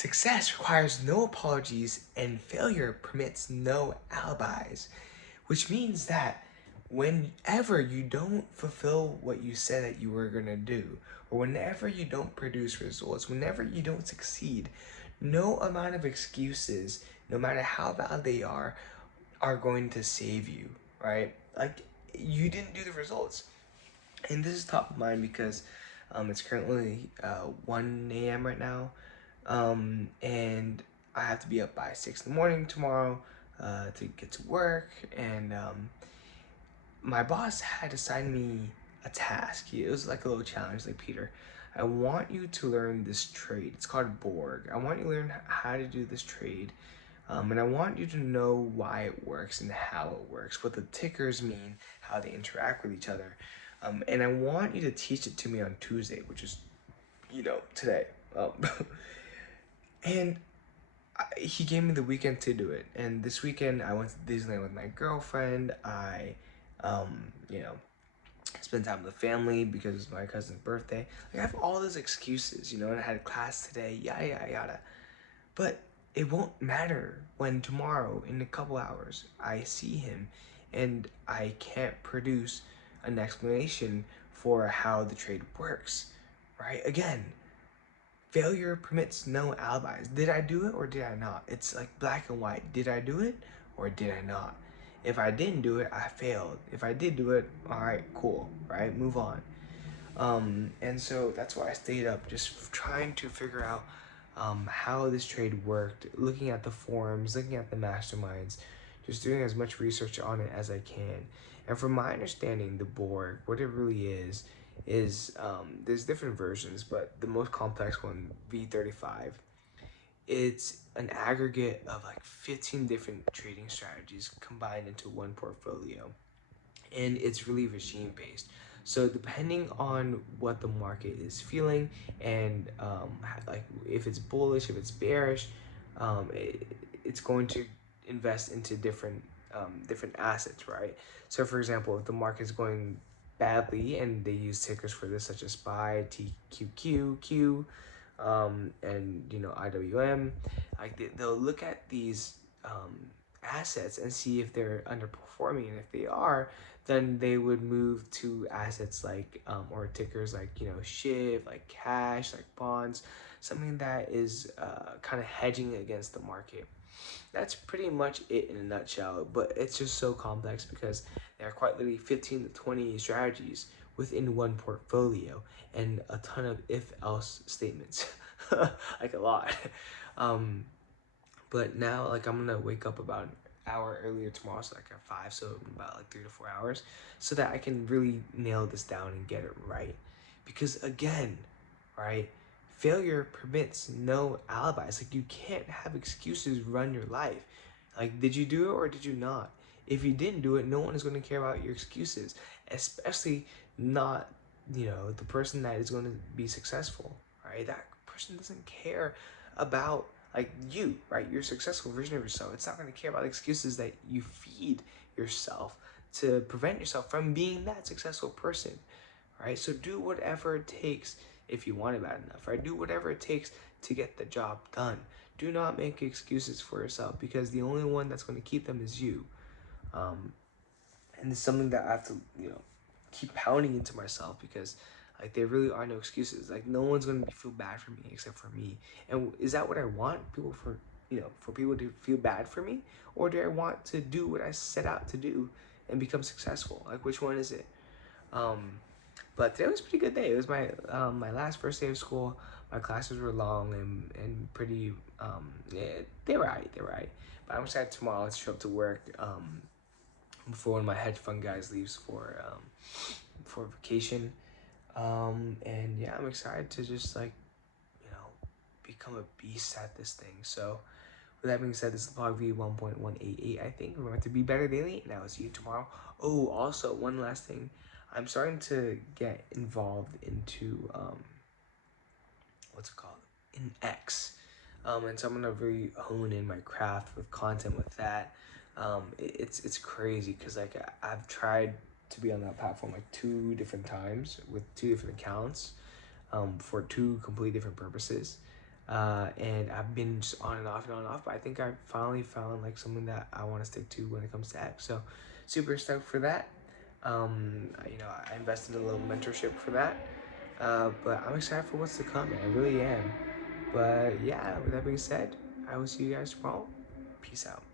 Success requires no apologies and failure permits no alibis, which means that whenever you don't fulfill what you said that you were going to do, or whenever you don't produce results, whenever you don't succeed, no amount of excuses, no matter how valid they are going to save you, right? Like, you didn't do the results. And this is top of mind because it's currently 1 a.m. right now, and I have to be up by 6 in the morning tomorrow to get to work. And my boss had assigned me a task. It was like a little challenge, like, Peter, I want you to learn this trade. It's called Borg. I want you to learn how to do this trade. And I want you to know why it works and how it works, what the tickers mean, how they interact with each other. And I want you to teach it to me on Tuesday, which is, today. And he gave me the weekend to do it. And this weekend, I went to Disneyland with my girlfriend. I, you know, spend time with the family because it's my cousin's birthday. Like, I have all those excuses, and I had class today, yada, yada, yada. But it won't matter when tomorrow, in a couple hours, I see him and I can't produce an explanation for how the trade works, right? Again, failure permits no alibis. Did I do it or did I not? It's like black and white. Did I do it or did I not? If I didn't do it, I failed. If I did do it, all right, cool, right? Move on. And so that's why I stayed up, just trying to figure out how this trade worked, looking at the forums, looking at the masterminds, just doing as much research on it as I can. And from my understanding, the Borg, what it really is there's different versions, but the most complex one, V35, it's an aggregate of like 15 different trading strategies combined into one portfolio, and it's really regime based. So depending on what the market is feeling, and like if it's bullish, if it's bearish, it's going to invest into different assets, right? So for example, if the market is going badly, and they use tickers for this, such as SPY, TQQQ, and IWM, like they'll look at these assets and see if they're underperforming, and if they are, then they would move to assets like or tickers like SHIV, like cash, like bonds, something that is kind of hedging against the market. That's pretty much it in a nutshell, but it's just so complex because there are quite literally 15 to 20 strategies within one portfolio, and a ton of if-else statements, like a lot. Um, but now, like, I'm gonna wake up about an hour earlier tomorrow, so like at 5, so about like 3 to 4 hours, so that I can really nail this down and get it right. Because again, right, failure permits no alibis. Like, you can't have excuses run your life. Like, did you do it or did you not? If you didn't do it, no one is going to care about your excuses, especially not, the person that is going to be successful, right? That person doesn't care about, like, you, right? Your successful version of yourself. It's not going to care about excuses that you feed yourself to prevent yourself from being that successful person, right? So do whatever it takes if you want it bad enough, right? Do whatever it takes to get the job done. Do not make excuses for yourself, because the only one that's going to keep them is you. And it's something that I have to, keep pounding into myself, because like, there really are no excuses. Like, no one's going to feel bad for me except for me. And is that what I want? For people to feel bad for me? Or do I want to do what I set out to do and become successful? Like, which one is it? But today was a pretty good day. It was my last first day of school. My classes were long and pretty, yeah, they were right. But I'm excited tomorrow to show up to work before one of my hedge fund guys leaves for vacation. And yeah, I'm excited to just, like, become a beast at this thing. So with that being said, this is PLOG V 1.188. I think we're going to be better daily, and I will see you tomorrow. Oh, also, one last thing. I'm starting to get involved into, what's it called? In X. And so I'm going to really hone in my craft with content with that. It's crazy, because, like, I've tried to be on that platform like 2 different times with 2 different accounts, for 2 completely different purposes. And I've been just on and off and on and off, but I think I finally found like something that I want to stick to when it comes to X. So super stoked for that. You know, I invested in a little mentorship for that. But I'm excited for what's to come, man. I really am. But yeah, with that being said, I will see you guys tomorrow. Peace out.